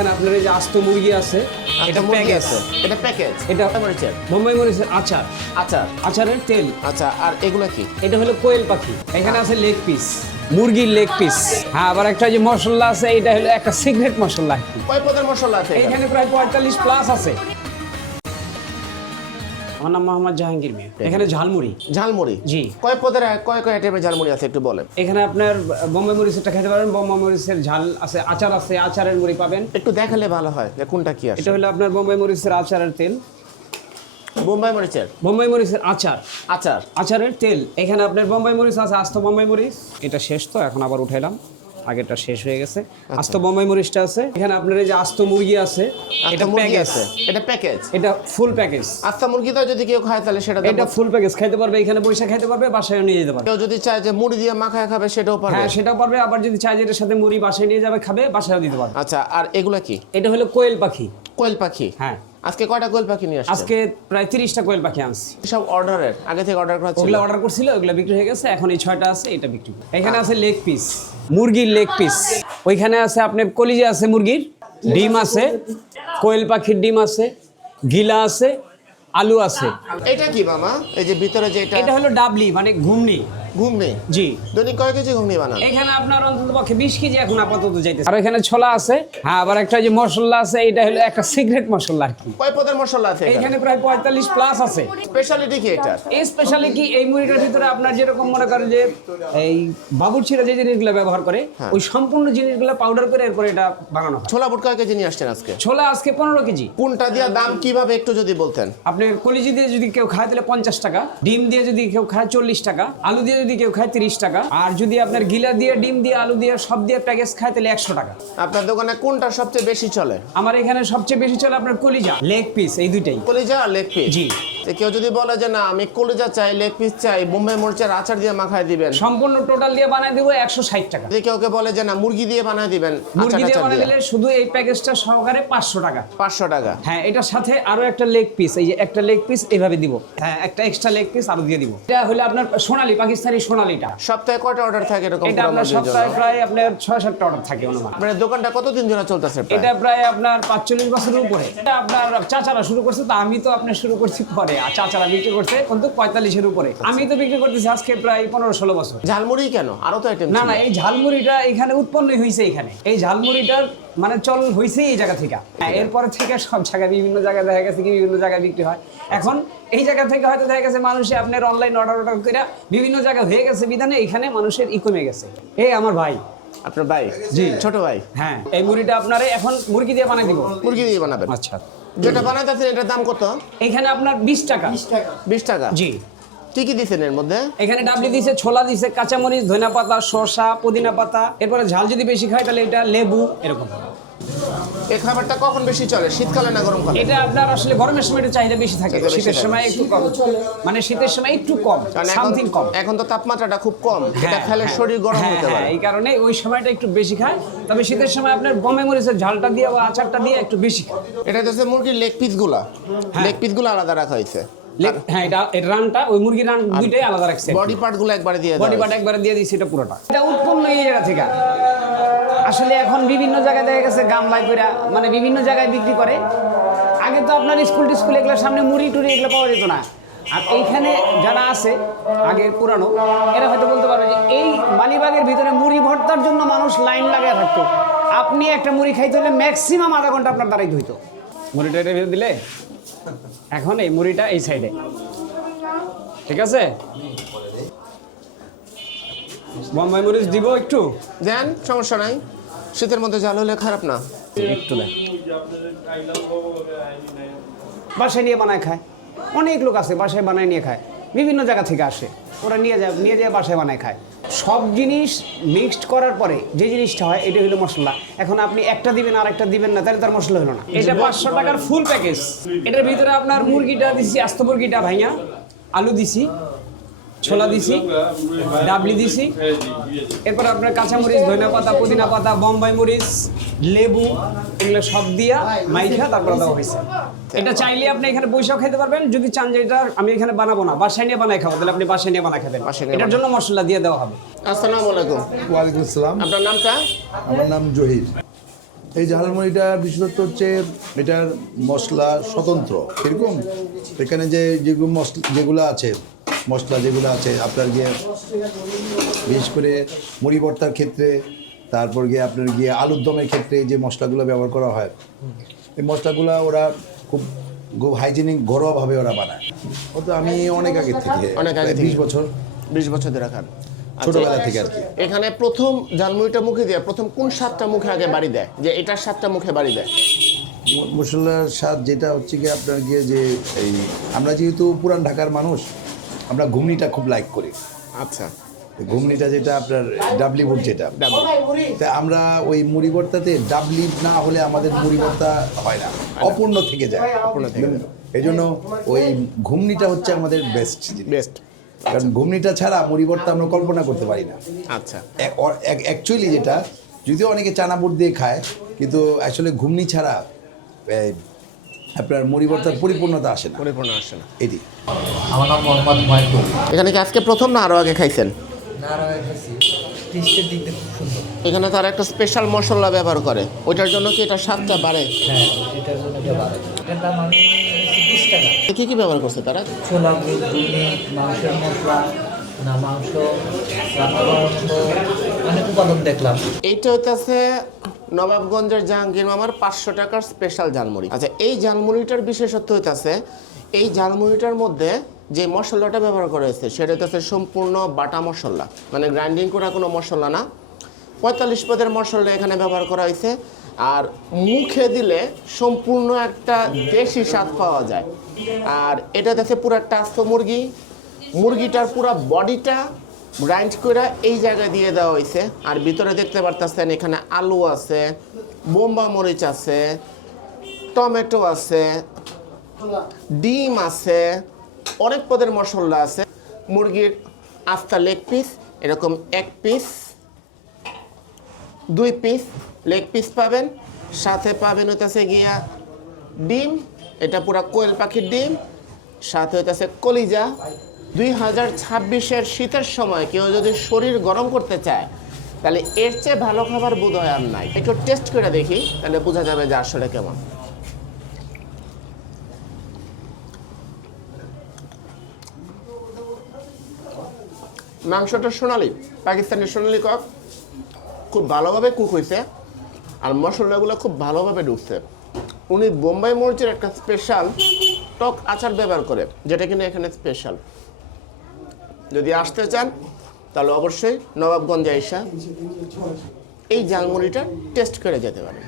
এখানে আপনার এই যে আস্ত মুরগি আছে এটা প্যাকেজ আছে। এটা প্যাকেজ এটা- মরিচের। বোম্বাই মরিচের আচার। আচ্ছা আচারের তেল। আচ্ছা আর এগুলো কি? এটা হলো কোয়েল পাখি। এখানে আছে লেগ পিস মুরগির লেগ পিস হ্যাঁ আবার একটা যে মশলা আছে এটা হলো একটা সিক্রেট মশলা। কয় প্রকার মশলা আছে এখানে? প্রায় পঁয়তাল্লিশ প্লাস আছে। আমার নাম মোহাম্মদ জাহাঙ্গীর মিয়া। এখানে ঝালমুড়ি। ঝালমুড়ি? জি। কয় পদের কয় কয় আইটেমের ঝালমুড়ি আছে একটু বলেন। এখানে আপনার বোম্বাই মরিচেরটা খেতে পারেন বোম্বাই মরিচের ঝাল আছে আচার আছে আচারের মুড়ি পাবেন। একটু দেখালে ভালো হয় যে কোনটা কি আছে এটা হলো আপনার বোম্বাই মরিচের আচারের তেল। বোম্বাই মরিচের? বোম্বাই মরিচের আচার। আচার। আচারের তেল। এখানে আপনার বোম্বাই মরিচ আছে আস্ত বোম্বাই মরিচ। এটা শেষ তো এখন আবার উঠাইলাম। আগেরটা শেষ হয়ে গেছে। আস্ত বোম্বাই মরিচটা আছে। এখানে আপনার এই যে আস্ত মুরগি আছে এটা প্যাকেজ আছে এটা প্যাকেজ এটা ফুল প্যাকেজ আস্তা মুরগি তো যদি কেউ খায় তাহলে সেটা এটা ফুল প্যাকেজ খাইতে পারবে এখানে পয়সা খেতে পারবে বাসায় নিয়ে যেতে পারবে। কেউ যদি চায় যে মুড়ি দিয়ে মাখায় খাবে সেটাও পারবে। হ্যাঁ সেটাও পারবে। আবার যদি চাই যে এটার সাথে মুড়ি বাসায় নিয়ে যাবে খাবে বাসায় দিতে পারবে। আচ্ছা আর এগুলা কি? এটা হলো কোয়েল পাখি। কোয়েল পাখি? হ্যাঁ। আজকে কয়টা কোয়েল পাখি নিয়ে আসছে আজকে প্রায় তিরিশটা কোয়েল পাখি আনছি। সব অর্ডারের? আগে থেকে অর্ডার করা ছিল? ওগুলো অর্ডার করছিল ওগুলো বিক্রি হয়ে গেছে এখন এই ছয়টা আছে এটা বিক্রি। এখানে আছে লেগ পিস মুরগির লেগ পিস ওইখানে আছে আপনার কলিজা আছে মুরগির ডিম আছে কোয়েল পাখির ডিম আছে গিলা আছে আলু আছে। এটা কি মামা? এই যে ভিতরে যে এটা এটা হলো ডাবলি মানে ঘুমনি। ঘুমনি জি। দৈনিক কয় কেজি ঘুমনি বানান? এখানে আপনার অন্তত পক্ষে বিশ কেজি এখন আপাতত যাইতেছে। আর এখানে ছোলা আছে। হ্যাঁ আবার একটা যে মশলা আছে এটা হলো একটা সিক্রেট মশলা আর কি। কয় পদের মশলা আছে এখানে? প্রায় পঁয়তাল্লিশ প্লাস আছে। স্পেশালিটি কি এটা এই স্পেশালি কি এই মুড়িটার ভিতরে আপনার যেরকম মনে করেন যে এই বাবুর্চিরা যে জিনিসগুলো ব্যবহার করে ওই সম্পূর্ণ জিনিসগুলো পাউডার করে এরপরে এটা বানানো হয়। ছোলা বুট কয় কেজি নিয়ে আসছেন আজকে? ছোলা আজকে পনেরো কেজি। কোনটা দিয়া দাম কীভাবে একটু যদি বলতেন? আপনি কলিজি দিয়ে যদি কেউ খায় তাহলে পঞ্চাশ টাকা ডিম দিয়ে যদি কেউ খায় চল্লিশ টাকা আলু দিয়ে যদি কেউ খায় তিরিশ টাকা আর যদি আপনার গিলা দিয়ে ডিম দিয়ে আলু দিয়ে সব দিয়ে প্যাকেজ খায় তাহলে একশো টাকা। আপনার দোকানে কোনটা সবচেয়ে বেশি চলে? আমার এখানে সবচেয়ে বেশি চলে আপনার কলিজা লেগ পিস এই দুইটাই। কলিজা আর লেগ পিস জি। কেউ যদি বলে যে না আমি কলিজা চাই লেগ পিস চাই বোম্বাই মরিচের আচার দিয়ে মাখায় দিবেন। সম্পূর্ণ টোটাল দিয়ে বানাই দেবো একশো ষাট টাকা। যদি কেউকে বলে যে না মুরগি দিয়ে বানায় দিবেন মুরগি দিয়ে দিয়ে। দিলে শুধু এই প্যাকেজটা সহকারে পাঁচশো টাকা। পাঁচশো টাকা। হ্যাঁ এটার সাথে আরও একটা লেগ পিস এই যে একটা লেগ পিস এইভাবে দিব। হ্যাঁ একটা এক্সট্রা লেগ পিস আরও দিয়ে দিব। এটা হলো আপনার সোনালি পাকিস্তানি সোনালিটা। সপ্তাহে কয়টা অর্ডার থাকে এরকম এটা আপনার সপ্তাহে প্রায় আপনার ছয় সাতটা অর্ডার থাকে অনুমান। আপনার দোকানটা কতদিন ধরে চলতেছে এটা প্রায় আপনার পাঁচচল্লিশ বছরের উপরে। এটা আপনার চাচারা শুরু করছে তো আমি তো আপনার শুরু করছি পরে। আর চাচারা বিক্রি করছে কিন্তু পঁয়তাল্লিশের উপরে। আমি তো বিক্রি করতেছি আজকে প্রায় পনেরো ষোলো বছর। ঝালমুড়ি কেন? আরও তো আইটেম না না এই ঝালমুড়িটা এখানে উৎপন্নই হয়েছে এখানে। এই ঝালমুড়িটার মানে চল হয়েছে এই জায়গা থেকে। হ্যাঁ, এরপরে থেকে সব জায়গায় বিভিন্ন জায়গায় দেখা গেছে কি বিভিন্ন জায়গায় বিক্রি হয়। এখন এই জায়গা থেকে হয়তো দেখা গেছে মানুষে আপনার অনলাইন অর্ডার অর্ডার করে বিভিন্ন জায়গায় হয়ে গেছে বিধানে এখানে মানুষের ই কমে গেছে। এই আমার ভাই। আপনার ভাই? জি। ছোট ভাই? হ্যাঁ। এই মুড়িটা আপনারে এখন মুরগি দিয়ে বানাই দিব? মুরগি দিয়ে বানাবেন। আচ্ছা। যেটা বানাইতেছেন এটার দাম কত? এখানে আপনার বিশ টাকা। বিশ টাকা। জি। কি কি দিছেন এর মধ্যে? এখানে ডাবলি দিছে ছোলা দিছে কাঁচামরিচ ধনিয়া পাতা শসা পুদিনা পাতা। এরপরে ঝাল যদি বেশি খায় তাহলে এটা লেবু এরকম। এই খাবারটা কখন বেশি চলে? শীতকালে না গরমকালে? এটা আপনার আসলে গরমের সময় এটা চাহিদা বেশি থাকে। শীতের সময় একটু কম। মানে শীতের সময় একটু কম সামথিং কম। এখন তো তাপমাত্রাটা খুব কম। এটা হ্যাঁ, খেলে হ্যাঁ। শরীর গরম হতে হ্যাঁ, পারে। এই কারণে ওই সময়টা একটু বেশি খায়। তবে শীতের সময় আপনার গমে মরিচের ঝালটা দিয়ে বা আচারটা দিয়ে একটু বেশি খায়। এটা হচ্ছে মুরগির লেগ পিসগুলা। হ্যাঁ। লেগ পিসগুলো আলাদা রাখা হয়েছে। হ্যাঁ এটা এর রানটা ওই মুরগির রান দুইটাই আলাদা রাখছে। বডি পার্টগুলো একবারে দিয়ে বডি পার্ট একবারে দিয়ে দিয়েছি এটা পুরোটা। এটা উৎপন্ন এই জায়গা থেকে। আসলে এখন বিভিন্ন জায়গায় দেখা গেছে গামলায় করে মানে বিভিন্ন জায়গায় বিক্রি করে। আগে তো আপনার স্কুল টিস্কুল এগুলোর সামনে মুড়ি টুড়ি এগুলো পাওয়া যেত না। আর এইখানে যারা আছে আগে পুরানো এরা হয়তো বলতে পারবে যে এই মালিবাগের ভিতরে মুড়ি ভর্তার জন্য মানুষ লাইন লাগায় থাকতো। আপনি একটা মুড়ি খাইতে হলে ম্যাক্সিমাম আধা ঘণ্টা আপনার দাঁড়াইতে হইতো মুড়িটা এটা ভেবে দিলে? এখন এই মুড়িটা এই সাইডে ঠিক আছে? বোম্বাই মরিচ দিব একটু? দেন সমস্যা নাই। শীতের মধ্যে জাল হলে খারাপ না? একটু দেন বাসায় নিয়ে বানায় খায়। অনেক লোক আছে বাসায় বানায় নিয়ে খায়। বিভিন্ন জায়গা থেকে আসে। ওরা নিয়ে যায় নিয়ে যায় বাসায় বানায় খায়। সব জিনিস মিক্সড করার পরে যে জিনিসটা হয় এটা হলো মশলা। এখন আপনি একটা দিবেন আর একটা দিবেন না তাহলে তার মশলা হলো না। এটা পাঁচশো টাকার ফুল প্যাকেজ এটার ভিতরে আপনার মুরগিটা দিছি আস্ত মুরগিটা ভাইয়া আলু দিছি। ছোলা দিছি ডাবলি দিছি। এরপর আপনার কাঁচামরিচ ধনিয়া পাতা পুদিনা পাতা বোম্বাই মরিচ লেবু এগুলো সব দিয়া মাইখা তারপর দেওয়া হয়েছে। এটা চাইলে আপনি এখানে বৈশাখ খেতে পারবেন যদি চান যে এটা আমি এখানে বানাবো না বাসায় নিয়ে বানাই খাব তাহলে আপনি বাসায় নিয়ে বানাই খাবেন। এটার জন্য মশলা দিয়ে দেওয়া হবে। আসসালামু আলাইকুম। ওয়ালাইকুম আসসালাম। আপনার নামটা? আমার নাম জহির। এই ঝালমুড়িটা বিশেষত্ব হচ্ছে এটার মশলা স্বতন্ত্র। এরকম এখানে যে যেগুলো মশলা যেগুলো আছে মশলা যেগুলো আছে আপনার গিয়ে বিশেষ করে মুড়ি ভর্তার ক্ষেত্রে তারপর গিয়ে আপনার গিয়ে আলুর দমের ক্ষেত্রে যে মশলাগুলো ব্যবহার করা হয় এই মশলাগুলো ওরা খুব খুব হাইজেনিক ঘরোয়াভাবে ওরা বানায়। ও তো আমি অনেক আগে থেকে অনেক আগে বিশ বছর বিশ বছর ধরে খান। আচ্ছা, ছোটবেলা থেকে আর কি। এখানে প্রথম ঝালমুড়িটা মুখে দেয় প্রথম কোন স্বাদটা মুখে আগে বাড়ি দেয়? যে এটার স্বাদটা মুখে বাড়ি দেয়? মশলার স্বাদ যেটা হচ্ছে গিয়ে আপনার গিয়ে যে এই আমরা যেহেতু পুরান ঢাকার মানুষ আমরা ঘুগনিটা খুব লাইক করি। আচ্ছা। ঘুগনিটা যেটা আপনার ডাবলি বুট যেটা। তা আমরা ওই মুড়ি ভর্তাতে ডাবলি না হলে আমাদের মুড়ি ভর্তা হয় না। অপূর্ণ থেকে যায়। অপূর্ণ থেকে এই জন্য ওই ঘুগনিটা হচ্ছে আমাদের বেস্ট বেস্ট কারণ ঘুগনিটা ছাড়া মুড়ি ভর্তা আমরা কল্পনা করতে পারি না। আচ্ছা। অ্যাকচুয়ালি যেটা যদিও অনেকে চানা বুট দিয়ে খায় কিন্তু আসলে ঘুগনি ছাড়া আপনার মুড়ি ভর্তার পরিপূর্ণতা আসে না। পরিপূর্ণ আসে না। এটি। আমার নাম মোহাম্মদ হুমায়ুন এখানে কি আজকে প্রথম না আরও আগে খাইছেন? নারায়ণ খাসি টেস্টের দিক দিয়ে খুব সুন্দর। এখানে তার একটা স্পেশাল মশলা ব্যবহার করে। ওইটার জন্য কি এটা স্বাদটা বাড়ে? হ্যাঁ এটার জন্য এটা ভালো এটার দাম আমি বিশ টাকা। কি কি ব্যবহার করছে তারা? ছোলা ঘুগনি মাংসের মশলা না, মাংস অনেক উপাদান দেখলাম। এইটা হইতেছে নবাবগঞ্জের জাহাঙ্গীর মামার পাঁচশো টাকার স্পেশাল ঝালমুড়ি। আচ্ছা এই ঝালমুড়িটার বিশেষত্ব হইতেছে, এই ঝালমুড়িটার মধ্যে যে মশলাটা ব্যবহার করা হয়েছে, সেটা হইতেছে সম্পূর্ণ বাটা মশলা। মানে গ্রাইন্ডিং করা কোনো মশলা না। পঁয়তাল্লিশ পদের মশলা এখানে ব্যবহার করা হয়েছে আর মুখে দিলে সম্পূর্ণ একটা দেশি স্বাদ পাওয়া যায়। আর এটা হচ্ছে পুরো একটা আস্ত মুরগি মুরগিটার পুরো বডিটা গ্রাইন্ড করে এই জায়গায় দিয়ে দেওয়া হয়েছে। আর ভিতরে দেখতে পারতেছেন, এখানে আলু আছে, বোম্বা মরিচ আছে, টমেটো আছে, ডিম আছে, অনেক পদের মশলা আছে। মুরগির আস্তা লেগ পিস এরকম এক পিস দুই পিস লেগ পিস পাবেন। সাথে পাবেন হইতেছে গিয়া ডিম, এটা পুরা কোয়েল পাখির ডিম। সাথে হইতেছে কলিজা। দুই হাজার ছাব্বিশের শীতের সময় কেউ যদি শরীর গরম করতে চায়, তাহলে এর চেয়ে ভালো খাবার বোধ হয় আর নাই। একটু টেস্ট করে দেখি, তাহলে বোঝা যাবে যে আসলে কেমন। মাংসটা সোনালি, পাকিস্তানি সোনালি কক। খুব ভালোভাবে কুক হয়েছে আর মশলাগুলো খুব ভালোভাবে ঢুকছে। উনি বোম্বাই মরিচের একটা স্পেশাল টক আচার ব্যবহার করে, যেটা কিনা এখানে স্পেশাল যদি আসতে চান তাহলে অবশ্যই নবাবগঞ্জে আইসা এই ঝালমুড়িটা টেস্ট করে যেতে পারেন।